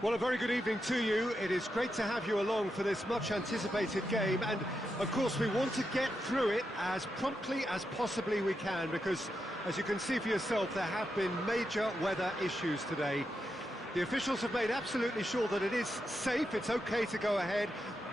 Well, a very good evening to you. It is great to have you along for this much-anticipated game, and of course we want to get through it as promptly as possibly we can, because, as you can see for yourself, there have been major weather issues today. The officials have made absolutely sure that it is safe, it's okay to go ahead.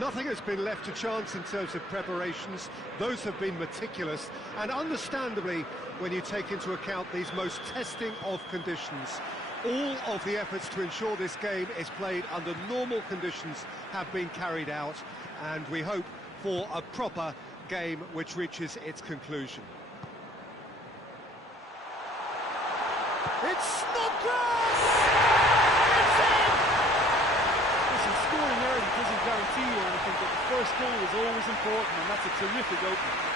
Nothing has been left to chance in terms of preparations. Those have been meticulous, and understandably, when you take into account these most testing of conditions, all of the efforts to ensure this game is played under normal conditions have been carried out, and we hope for a proper game which reaches its conclusion. It's Snodgrass! It's in! Listen, scoring early doesn't guarantee you anything, but the first goal is always important, and that's a terrific opening.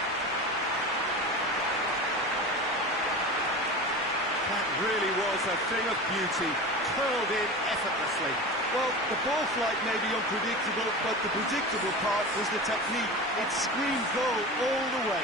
That really was a thing of beauty, curled in effortlessly. Well, the ball flight may be unpredictable, but the predictable part was the technique. It screamed goal all the way.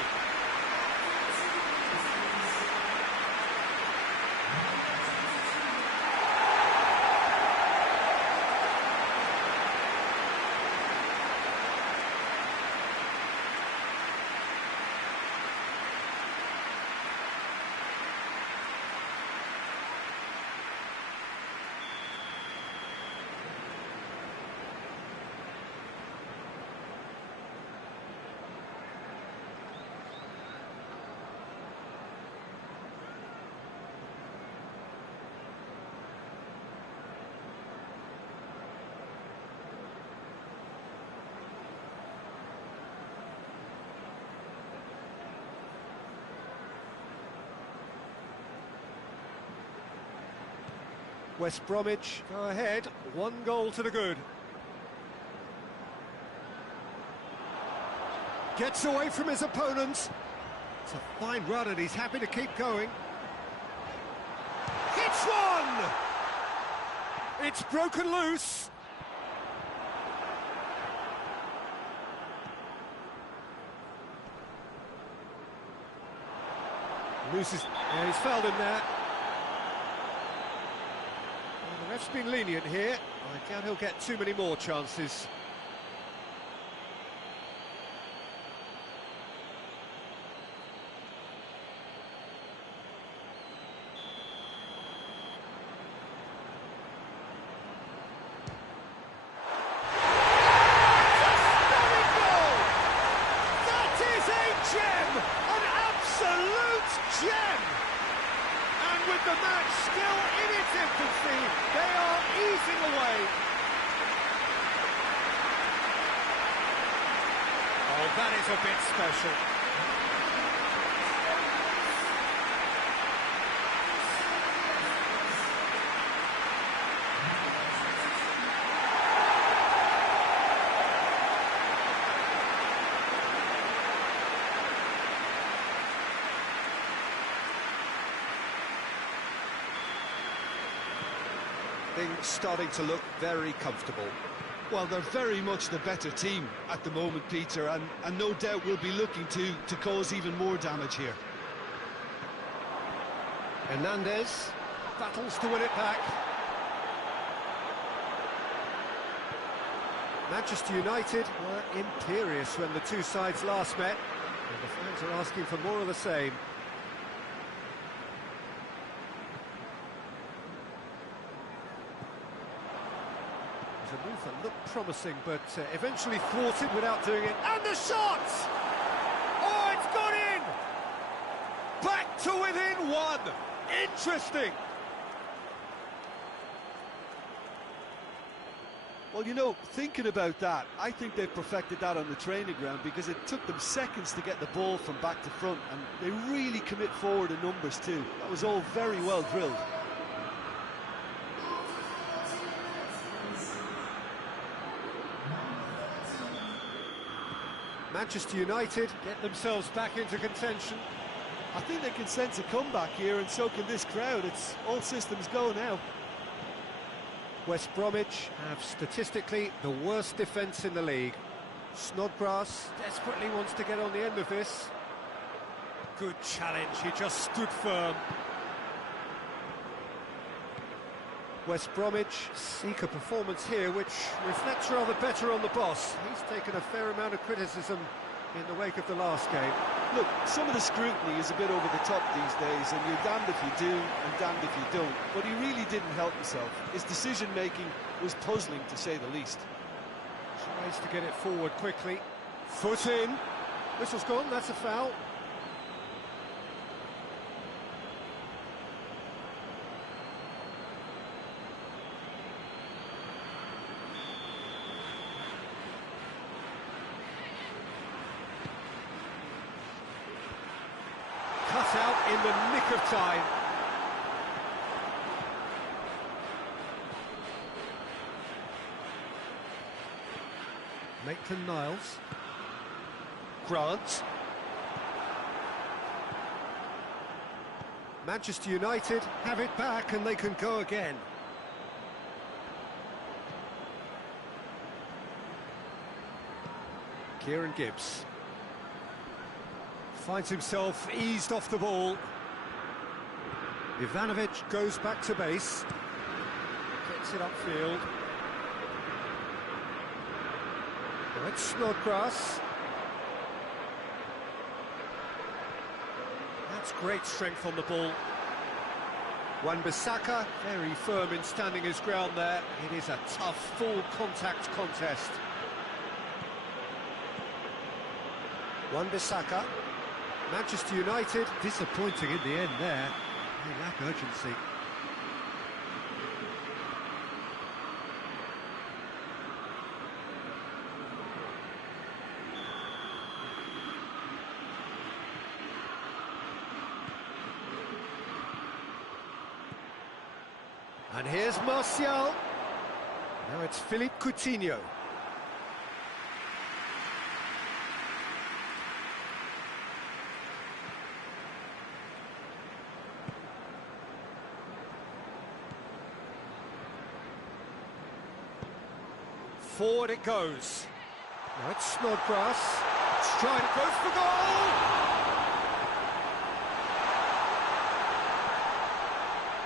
West Bromwich go ahead, 1 goal to the good. Gets away from his opponents. It's a fine run and he's happy to keep going. Hits one! It's broken loose. Loses. Yeah, he's fouled him there. The ref's been lenient here. I doubt he'll get too many more chances. That is a gem! An absolute gem! And with the match still in its infancy, they are easing away. Oh, that is a bit special. Things starting to look very comfortable. Well, they're very much the better team at the moment, Peter, and no doubt will be looking to cause even more damage here. Hernandez battles to win it back. Manchester United were imperious when the two sides last met, and the fans are asking for more of the same. A move that looked promising, but eventually thwarted without doing it. And the shot! Oh, it's gone in! Back to within one! Interesting! Well, you know, thinking about that, I think they've perfected that on the training ground, because it took them seconds to get the ball from back to front, and they really commit forward in numbers too. That was all very well drilled. Manchester United get themselves back into contention. I think they can sense a comeback here, and so can this crowd. It's all systems go now. West Bromwich have statistically the worst defence in the league. Snodgrass desperately wants to get on the end of this. Good challenge, he just stood firm. West Bromwich seek a performance here which reflects rather better on the boss. He's taken a fair amount of criticism in the wake of the last game. Look, some of the scrutiny is a bit over the top these days, and you're damned if you do and damned if you don't. But he really didn't help himself. His decision-making was puzzling, to say the least. Tries to get it forward quickly. Foot in. Whistle's gone, that's a foul. Cut out in the nick of time. Maitland-Niles. Grant. Manchester United have it back and they can go again. Kieran Gibbs finds himself eased off the ball. Ivanovic goes back to base. Gets it upfield. It's Snodgrass. That's great strength on the ball. Wan-Bissaka, very firm in standing his ground there. It is a tough, full contact contest. Wan-Bissaka. Manchester United, disappointing in the end there. They lack urgency. And here's Martial. Now it's Philippe Coutinho. Forward it goes. Now it's Snodgrass. Stride, it goes for goal!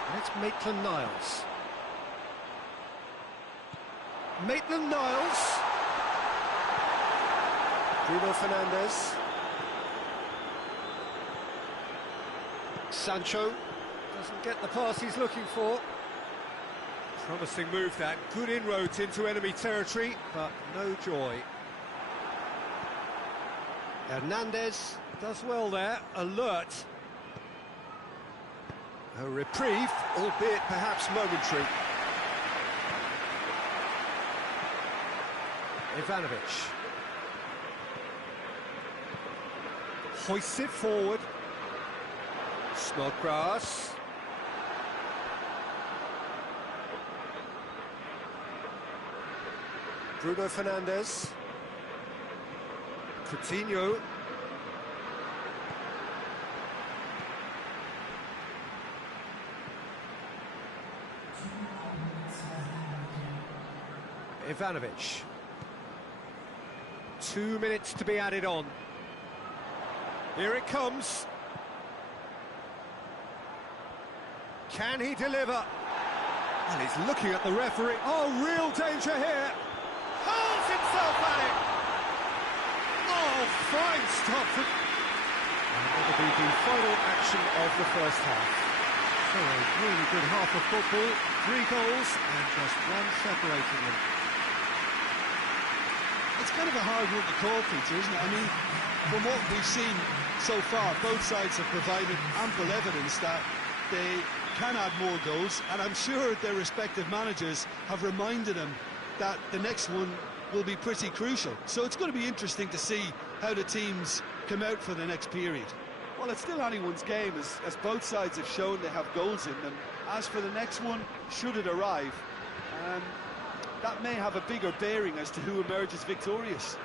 And it's Maitland-Niles. Maitland-Niles. Bruno Fernandes. Sancho doesn't get the pass he's looking for. Promising move that, good inroads into enemy territory, but no joy. Hernandez does well there, alert. A reprieve, albeit perhaps momentary. Ivanovic. Hoists it forward. Snodgrass. Bruno Fernandes. Coutinho. Ivanovic. 2 minutes to be added on. Here it comes. Can he deliver? And he's looking at the referee. Oh, real danger here. Hurls himself at it. Oh, fine stop. And that'll be the final action of the first half. So a really good half of football. 3 goals and just one separating them. It's kind of a hard one to call, Peter, isn't it? I mean, from what we've seen so far, both sides have provided ample evidence that they can add more goals, and I'm sure their respective managers have reminded them that the next one will be pretty crucial. So it's going to be interesting to see how the teams come out for the next period. Well, it's still anyone's game, as both sides have shown they have goals in them. As for the next one, should it arrive, that may have a bigger bearing as to who emerges victorious.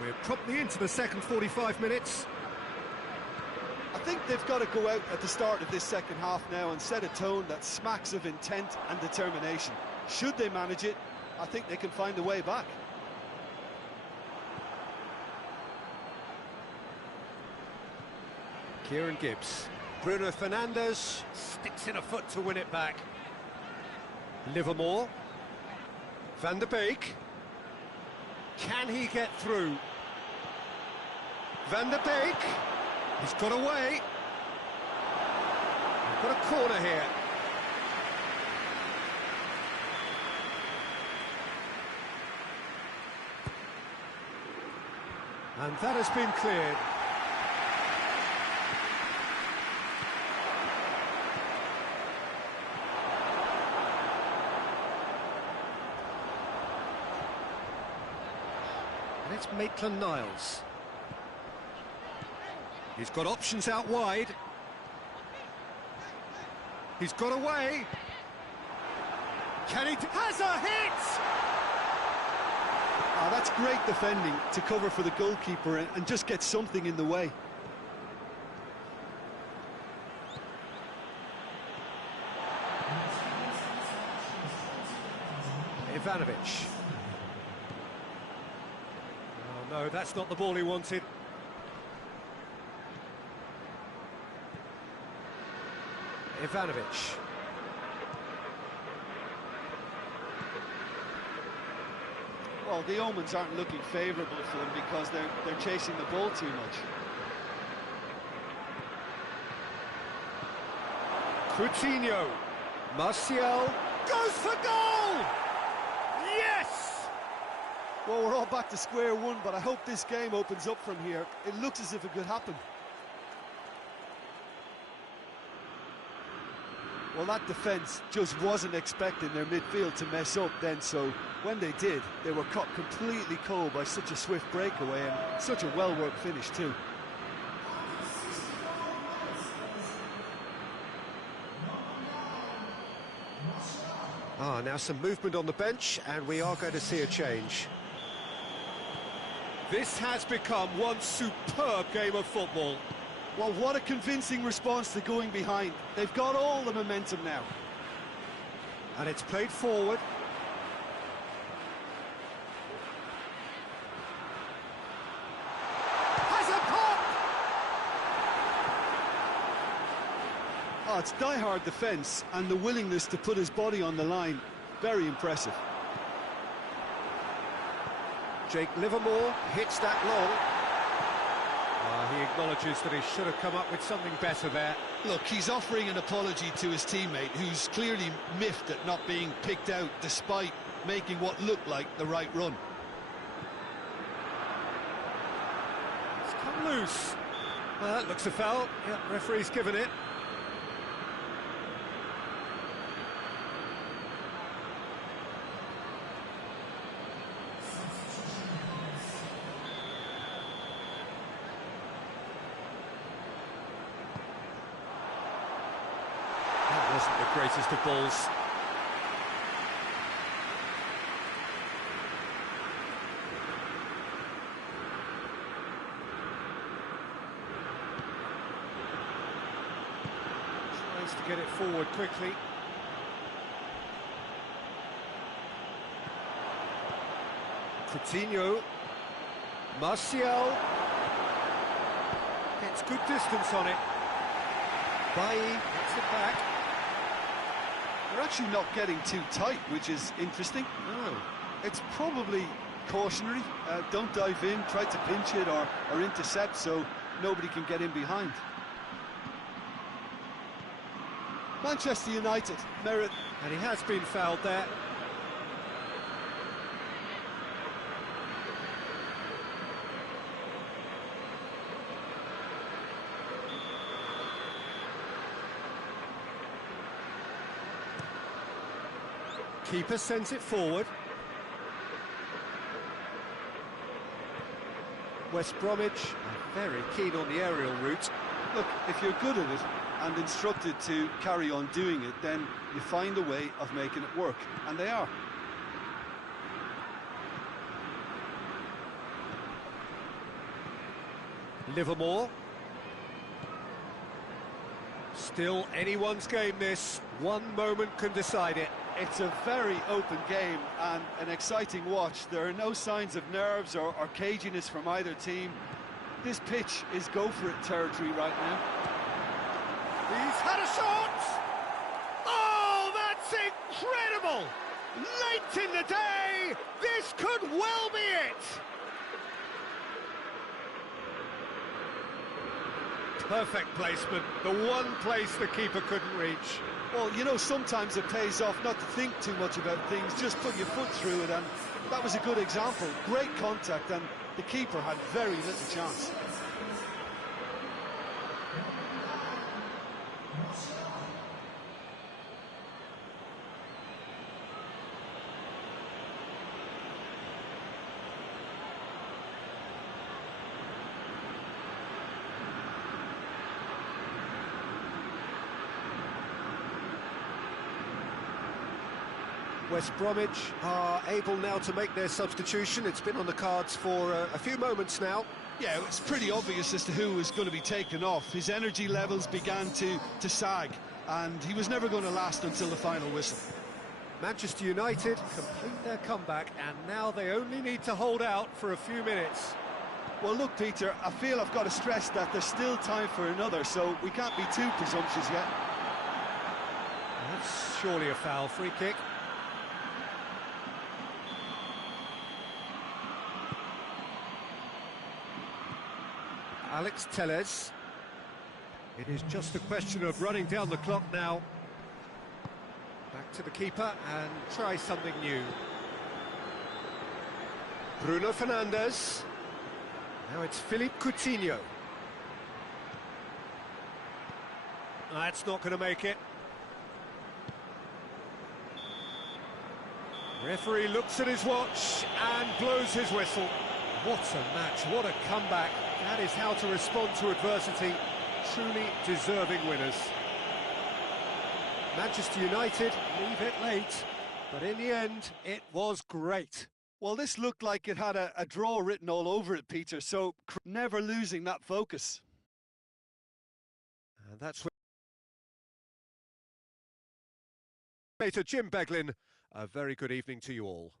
We're promptly into the second 45 minutes. I think they've got to go out at the start of this second half now and set a tone that smacks of intent and determination. Should they manage it, I think they can find a way back. Kieran Gibbs. Bruno Fernandes sticks in a foot to win it back. Livermore. Van der Beek. Can he get through? Van der Beek. He's got away. We've got a corner here. And that has been cleared. And it's Maitland-Niles. He's got options out wide. He's got away. Can he... has a hit! Oh, that's great defending to cover for the goalkeeper and just get something in the way. Ivanovic. Oh no, that's not the ball he wanted. Ivanovic. Well, the omens aren't looking favourable for them because they're chasing the ball too much. Coutinho. Martial goes for goal! Yes! Well, we're all back to square one, but I hope this game opens up from here. It looks as if it could happen. Well, that defence just wasn't expecting their midfield to mess up then, so when they did, they were caught completely cold by such a swift breakaway and such a well-worked finish too. Now some movement on the bench, and we are going to see a change. This has become one superb game of football. Well, what a convincing response to going behind. They've got all the momentum now. And it's played forward. Has a pop! Oh, it's die-hard defence and the willingness to put his body on the line. Very impressive. Jake Livermore hits that long. He acknowledges that he should have come up with something better there. Look, he's offering an apology to his teammate, who's clearly miffed at not being picked out despite making what looked like the right run. It's come loose. Well, that looks a foul. Yeah, referee's given it. Wasn't the greatest of balls. Tries to get it forward quickly. Coutinho. Martial. Gets good distance on it. Bailly gets it back. They're actually not getting too tight, which is interesting. No. It's probably cautionary. Don't dive in, try to pinch it or intercept so nobody can get in behind. Manchester United merit. And he has been fouled there. Keeper sends it forward. West Bromwich are very keen on the aerial route. Look, if you're good at it and instructed to carry on doing it, then you find a way of making it work, and they are. Livermore. Still anyone's game this. One moment can decide it. It's a very open game and an exciting watch. There are no signs of nerves or caginess from either team. This pitch is go-for-it territory right now. He's had a shot! Oh, that's incredible! goal! Late in the day, this could well be it! Perfect placement, the one place the keeper couldn't reach. Well, you know, sometimes it pays off not to think too much about things, just put your foot through it, and that was a good example. Great contact, and the keeper had very little chance. West Bromwich are able now to make their substitution. It's been on the cards for a few moments now. Yeah, it's pretty obvious as to who was going to be taken off. His energy levels began to sag, and he was never going to last until the final whistle. Manchester United complete their comeback, and now they only need to hold out for a few minutes. Well, look, Peter, I feel I've got to stress that there's still time for another, so we can't be too presumptuous yet. That's surely a foul. Free kick. Alex Telles. It is just a question of running down the clock now. Back to the keeper and try something new. Bruno Fernandes. Now it's Philippe Coutinho. That's not going to make it. Referee looks at his watch and blows his whistle. What a match, what a comeback. That is how to respond to adversity. Truly deserving winners. Manchester United leave it late, but in the end, it was great. Well, this looked like it had a draw written all over it, Peter, so never losing that focus. And that's where... Jim Beglin, a very good evening to you all.